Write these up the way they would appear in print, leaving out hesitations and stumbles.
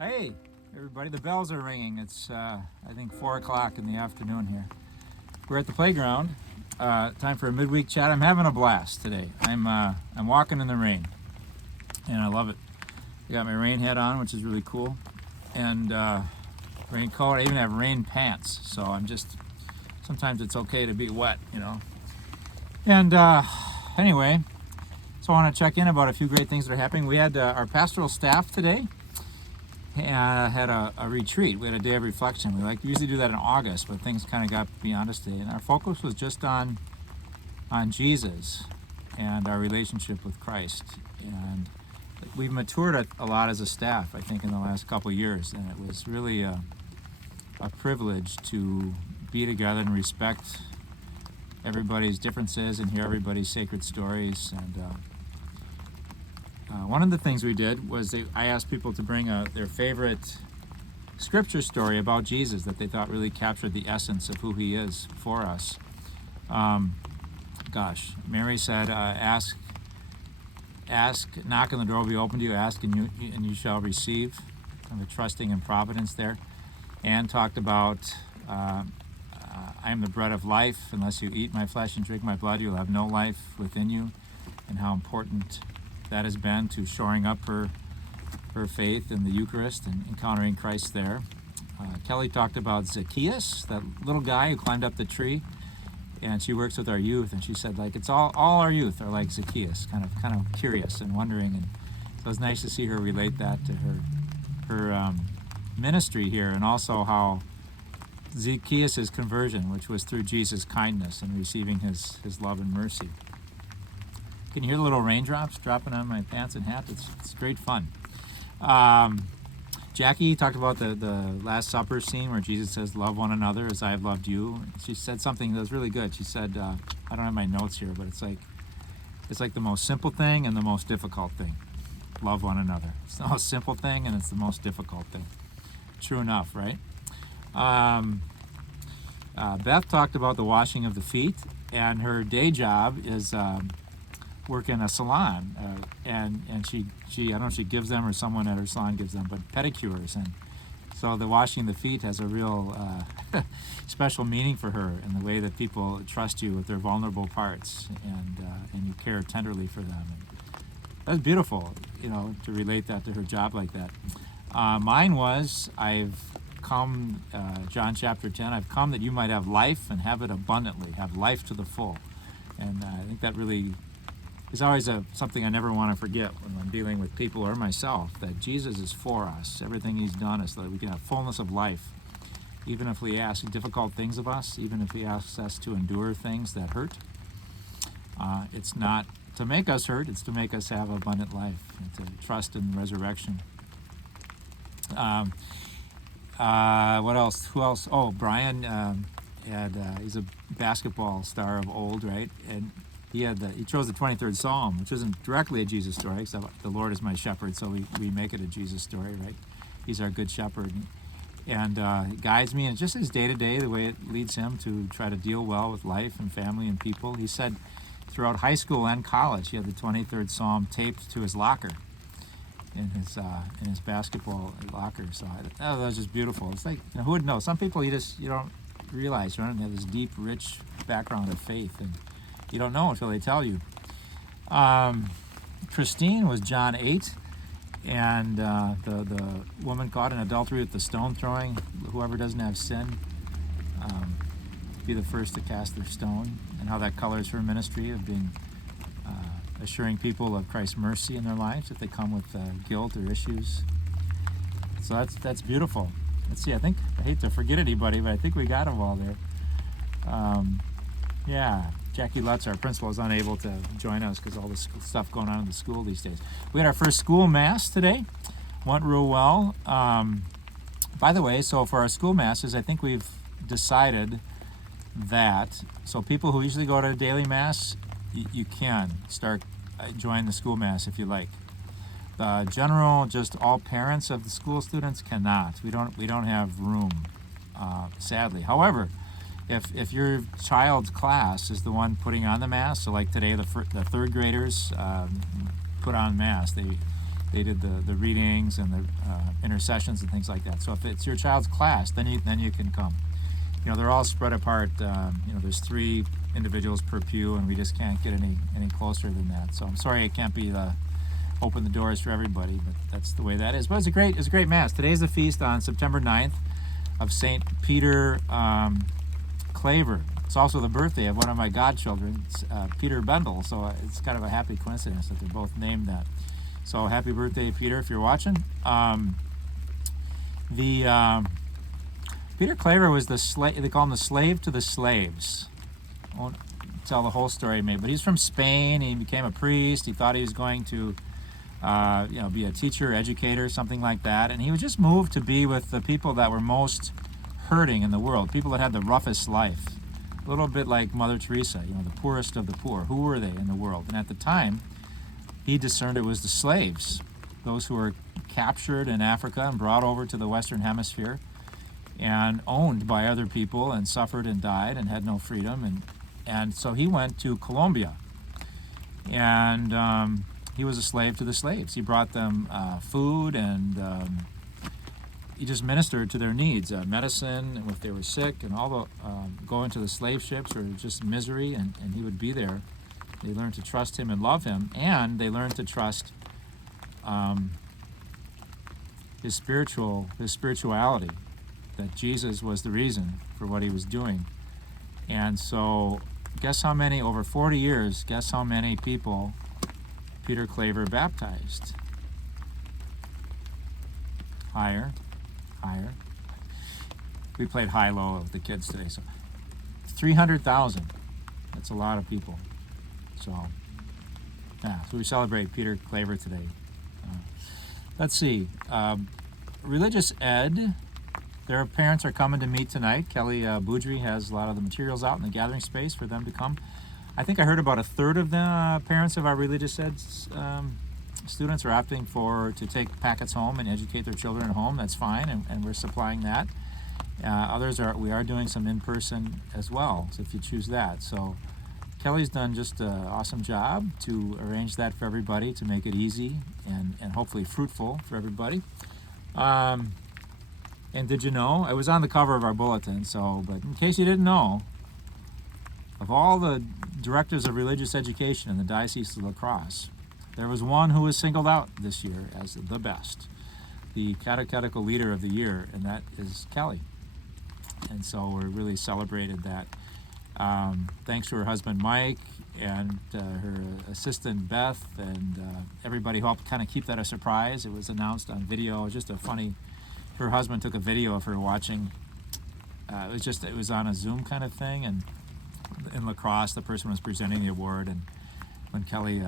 Hey, everybody, the bells are ringing. It's, I think, 4 o'clock in the afternoon here. We're at the playground. Time for a midweek chat. I'm having a blast today. I'm walking in the rain, and I love it. I got my rain hat on, which is really cool, and rain coat. I even have rain pants, so sometimes it's okay to be wet, you know. And anyway, so I want to check in about a few great things that are happening. We had our pastoral staff today. Had a retreat. We had a day of reflection. We usually do that in August, but things kind of got beyond us today. And our focus was just on Jesus and our relationship with Christ. And we've matured a lot as a staff, I think, in the last couple of years. And it was really a privilege to be together and respect everybody's differences and hear everybody's sacred stories. And one of the things we did was I asked people to bring their favorite scripture story about Jesus that they thought really captured the essence of who he is for us. Mary said, ask, knock on the door will be open to you, ask and you shall receive. Kind of trusting in providence there. Anne talked about, I am the bread of life. Unless you eat my flesh and drink my blood, you'll have no life within you, and how important that has been to shoring up her faith in the Eucharist and encountering Christ there. Kelly talked about Zacchaeus, that little guy who climbed up the tree, and she works with our youth, and she said, it's all our youth are like Zacchaeus, kind of curious and wondering, and so it was nice to see her relate that to her ministry here, and also how Zacchaeus' conversion, which was through Jesus' kindness and receiving his love and mercy. Can you hear the little raindrops dropping on my pants and hat? It's great fun. Jackie talked about the Last Supper scene where Jesus says, love one another as I have loved you. She said something that was really good. She said, I don't have my notes here, but it's like the most simple thing and the most difficult thing. Love one another. It's the most simple thing and it's the most difficult thing. True enough, right? Beth talked about the washing of the feet, and her day job is work in a salon, and she I don't know if she gives them or someone at her salon gives them, but pedicures, and so the washing the feet has a real special meaning for her in the way that people trust you with their vulnerable parts, and you care tenderly for them. And that's beautiful, to relate that to her job like that. Mine was, I've come, John chapter 10, I've come that you might have life and have it abundantly, have life to the full. And I think that really is always something I never want to forget when I'm dealing with people or myself, that Jesus is for us. Everything he's done is so that we can have fullness of life. Even if we ask difficult things of us, even if he asks us to endure things that hurt, it's not to make us hurt, it's to make us have abundant life and to trust in resurrection. What else? Who else? Oh, Brian he's a basketball star of old, right? And he chose the 23rd Psalm, which isn't directly a Jesus story, except the Lord is my shepherd, so we make it a Jesus story, right? He's our good shepherd. And he guides me, and just his day-to-day, the way it leads him to try to deal well with life and family and people. He said throughout high school and college, he had the 23rd Psalm taped to his locker, in his basketball locker. So that was just beautiful. It's like, who would know? Some people you don't realize, right? They have this deep, rich background of faith, and you don't know until they tell you. Christine was John 8, and the woman caught in adultery with the stone throwing. Whoever doesn't have sin, be the first to cast their stone, and how that colors her ministry of being assuring people of Christ's mercy in their lives if they come with guilt or issues. So that's beautiful. Let's see. I hate to forget anybody, but I think we got them all there. Jackie Lutz, our principal, is unable to join us because all this stuff going on in the school these days. We had our first school mass today. Went real well. By the way, so for our school masses, I think we've decided that, so people who usually go to a daily mass, you can join the school mass if you like. The general, just all parents of the school students cannot. We don't have room, sadly. However, if your child's class is the one putting on the mass, so like today the third graders put on mass, they did the readings and the intercessions and things like that. So if it's your child's class, then you can come. They're all spread apart. There's 3 individuals per pew, and we just can't get any closer than that. So I'm sorry I can't be open the doors for everybody, but that's the way that is. But it's a great Mass. Today's the feast on September 9th of St. Peter Claver. It's also the birthday of one of my godchildren, Peter Bendel, so it's kind of a happy coincidence that they're both named that. So happy birthday, Peter, if you're watching. Peter Claver was the slave. They call him the slave to the slaves. I won't tell the whole story, maybe, but he's from Spain. He became a priest. He thought he was going to, be a teacher, educator, something like that. And he was just moved to be with the people that were most hurting in the world, people that had the roughest life. A little bit like Mother Teresa, the poorest of the poor. Who were they in the world? And at the time, he discerned it was the slaves, those who were captured in Africa and brought over to the Western Hemisphere and owned by other people and suffered and died and had no freedom. And so he went to Colombia, and he was a slave to the slaves. He brought them food, and he just ministered to their needs, medicine, and if they were sick, and all the going to the slave ships or just misery, and he would be there. They learned to trust him and love him, and they learned to trust his spirituality, that Jesus was the reason for what he was doing. And so guess how many, over 40 years, guess how many people Peter Claver baptized? Higher. We played high-low with the kids today, so 300,000. That's a lot of people. So we celebrate Peter Claver today. Let's see. Religious Ed. Their parents are coming to meet tonight. Kelly Boudry has a lot of the materials out in the gathering space for them to come. I think I heard about a third of the parents of our Religious Ed students are opting to take packets home and educate their children at home. That's fine, and we're supplying that. We are doing some in-person as well, so if you choose that. So Kelly's done just an awesome job to arrange that for everybody, to make it easy and hopefully fruitful for everybody. And did you know, it was on the cover of our bulletin, but in case you didn't know, of all the directors of religious education in the Diocese of La Crosse, there was one who was singled out this year as the best, the catechetical leader of the year, and that is Kelly. And so we really celebrated that. Thanks to her husband Mike and her assistant Beth, and everybody who helped kind of keep that a surprise. It was announced on video. Just a funny. Her husband took a video of her watching. It was on a Zoom kind of thing, and in La Crosse, the person was presenting the award, and when Kelly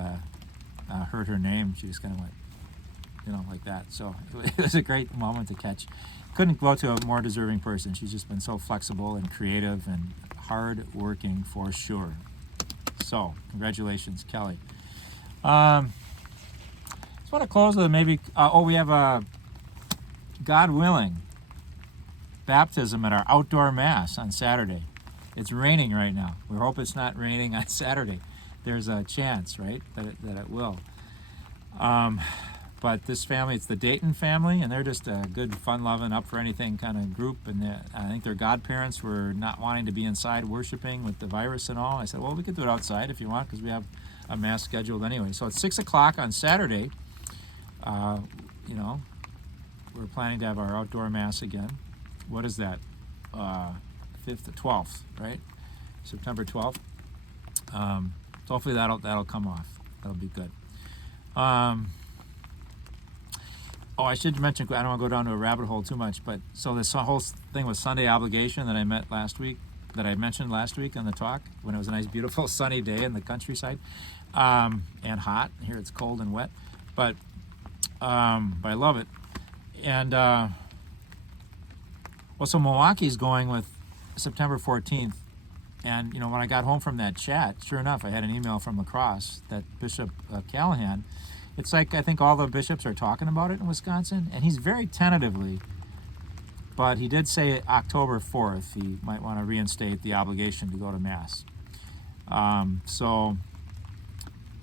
heard her name, she just kind of went, like that. So it was a great moment to catch. Couldn't go to a more deserving person. She's just been so flexible and creative and hard-working for sure. So congratulations, Kelly. Just want to close with maybe. We have a. God willing, baptism at our outdoor Mass on Saturday. It's raining right now. We hope it's not raining on Saturday. There's a chance, right, that it will. But this family, it's the Dayton family, and they're just a good, fun-loving, up-for-anything kind of group. And I think their godparents were not wanting to be inside worshiping with the virus and all. I said, well, we could do it outside if you want, because we have a Mass scheduled anyway. So it's 6 o'clock on Saturday. We're planning to have our outdoor Mass again. What is that? 12th, right? September 12th. So hopefully that'll come off. That'll be good. I should mention, I don't want to go down to a rabbit hole too much, but so this whole thing with Sunday obligation that I mentioned last week on the talk, when it was a nice, beautiful, sunny day in the countryside, and hot. Here it's cold and wet, but I love it. And so Milwaukee's going with September 14th, and when I got home from that chat, sure enough, I had an email from La Crosse that Bishop Callahan. It's like I think all the bishops are talking about it in Wisconsin, and he's very tentatively, but he did say October 4th he might want to reinstate the obligation to go to Mass. So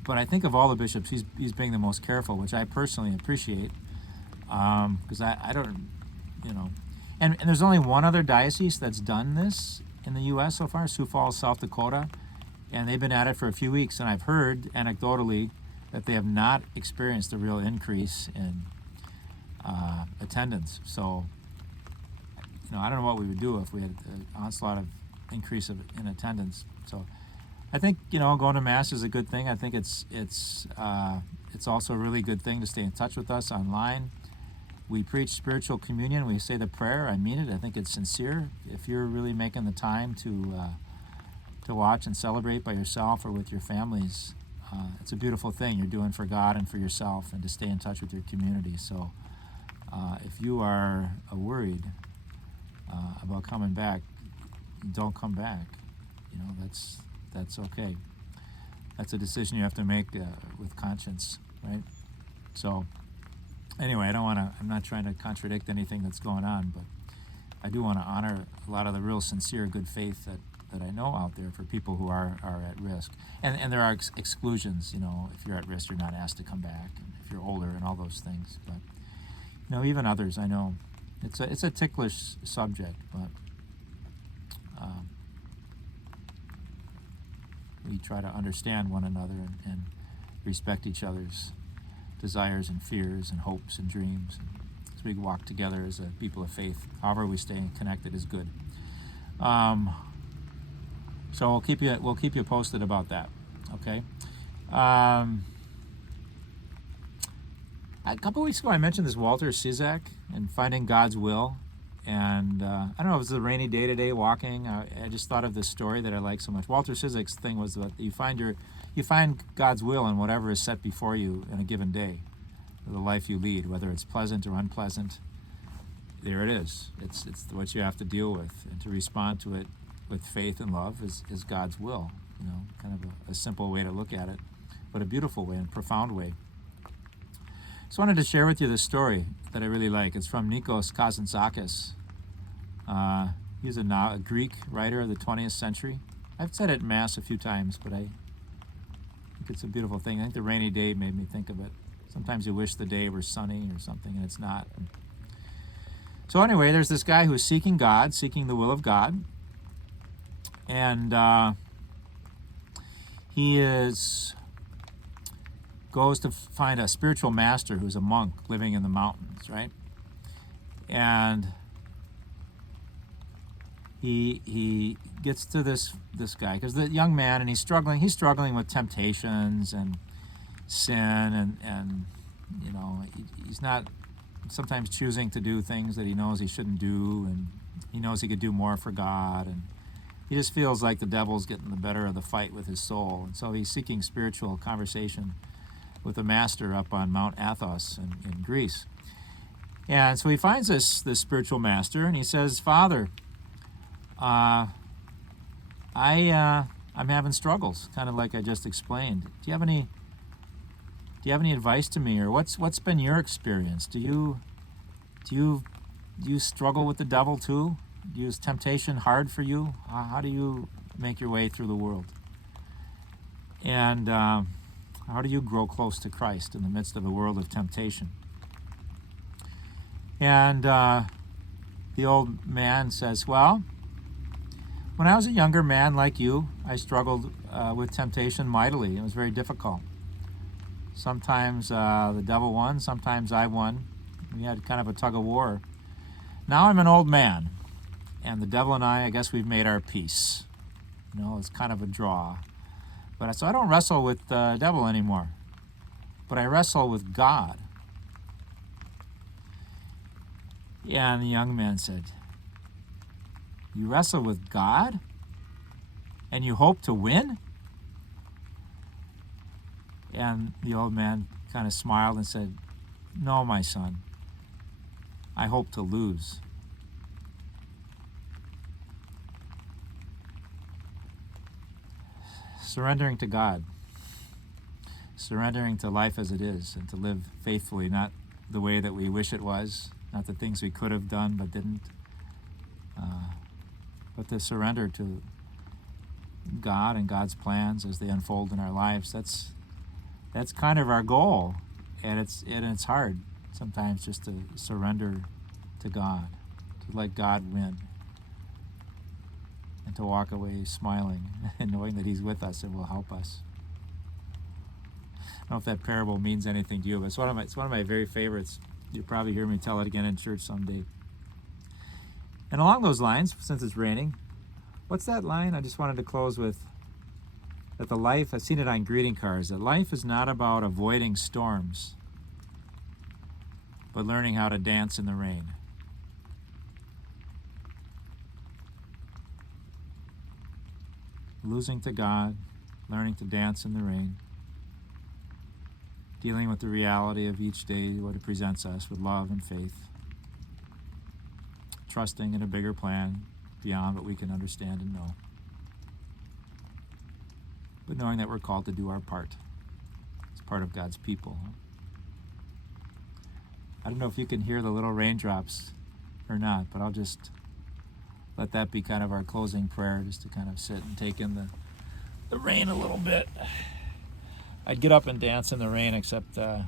But I think of all the bishops, he's being the most careful, which I personally appreciate, because I don't, you know, and there's only one other diocese that's done this in the U.S. so far, Sioux Falls, South Dakota, and they've been at it for a few weeks, and I've heard anecdotally that they have not experienced a real increase in attendance. So, you know, I don't know what we would do if we had an onslaught of increase in attendance. So, I think, you know, going to Mass is a good thing. I think it's also a really good thing to stay in touch with us online. We preach spiritual communion. We say the prayer. I mean it. I think it's sincere. If you're really making the time to watch and celebrate by yourself or with your families, it's a beautiful thing you're doing for God and for yourself, and to stay in touch with your community. So if you are worried about coming back, don't come back. You know, that's okay. That's a decision you have to make with conscience, right? So anyway, I'm not trying to contradict anything that's going on, but I do want to honor a lot of the real sincere good faith that I know out there for people who are at risk. And there are exclusions, you know, if you're at risk, you're not asked to come back, and if you're older and all those things. But, you know, even others, I know it's a ticklish subject, but we try to understand one another and respect each other's desires and fears and hopes and dreams, and as we walk together as a people of faith. However we stay connected is good. So we'll keep you posted about that. Okay. A couple weeks ago, I mentioned this Walter Cizek and finding God's will, and I don't know if it was a rainy day today walking. I just thought of this story that I like so much. Walter Cizek's thing was that you find God's will in whatever is set before you in a given day, the life you lead, whether it's pleasant or unpleasant. There it is. It's what you have to deal with, and to respond to it with faith and love is God's will. You know, kind of a simple way to look at it, but a beautiful way and profound way. Just wanted to share with you this story that I really like. It's from Nikos Kazantzakis. He's a Greek writer of the 20th century. I've said it in Mass a few times, but I think it's a beautiful thing. I think the rainy day made me think of it. Sometimes you wish the day were sunny or something, and it's not. So anyway, there's this guy who's seeking God, seeking the will of God, and he goes to find a spiritual master who's a monk living in the mountains, right? And he gets to this guy, because the young man, and he's struggling with temptations and sin, and you know, he's not sometimes choosing to do things that he knows he shouldn't do, and he knows he could do more for God, and he just feels like the devil's getting the better of the fight with his soul. And so he's seeking spiritual conversation with a master up on Mount Athos in Greece. And so he finds this spiritual master, and he says, "Father, I'm having struggles, kind of like I just explained. Do you have any advice to me, or what's been your experience? Do you struggle with the devil too? Is temptation hard for you? How do you make your way through the world? And how do you grow close to Christ in the midst of a world of temptation?" And the old man says, "Well, when I was a younger man like you, I struggled with temptation mightily. It was very difficult. Sometimes the devil won, sometimes I won. We had kind of a tug of war. Now I'm an old man, and the devil and I guess we've made our peace. You know, it's kind of a draw. But so I don't wrestle with the devil anymore, but I wrestle with God." And the young man said, "You wrestle with God? And you hope to win?" And the old man kind of smiled and said, "No, my son, I hope to lose." Surrendering to God, surrendering to life as it is, and to live faithfully, not the way that we wish it was, not the things we could have done but didn't, but to surrender to God and God's plans as they unfold in our lives. That's that's kind of our goal, and it's hard sometimes just to surrender to God, to let God win, and to walk away smiling and knowing that He's with us and will help us. I don't know if that parable means anything to you, but it's one of my very favorites. You'll probably hear me tell it again in church someday. And along those lines, since it's raining, what's that line? I just wanted to close with that I've seen it on greeting cards, that life is not about avoiding storms, but learning how to dance in the rain. Losing to God, learning to dance in the rain, dealing with the reality of each day, what it presents us with love and faith, trusting in a bigger plan beyond what we can understand and know, but knowing that we're called to do our part as part of God's people. I don't know if you can hear the little raindrops or not, but I'll just let that be kind of our closing prayer, just to kind of sit and take in the rain a little bit. I'd get up and dance in the rain, except I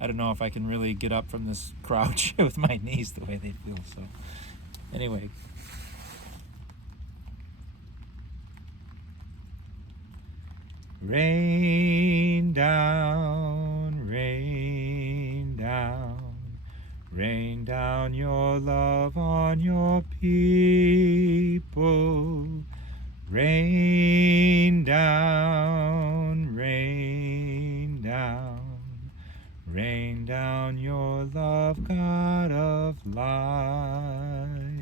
don't know if I can really get up from this crouch with my knees the way they feel. So anyway. Rain down, rain down, rain down your love on your people. Rain down, rain down, rain down your love, God of light.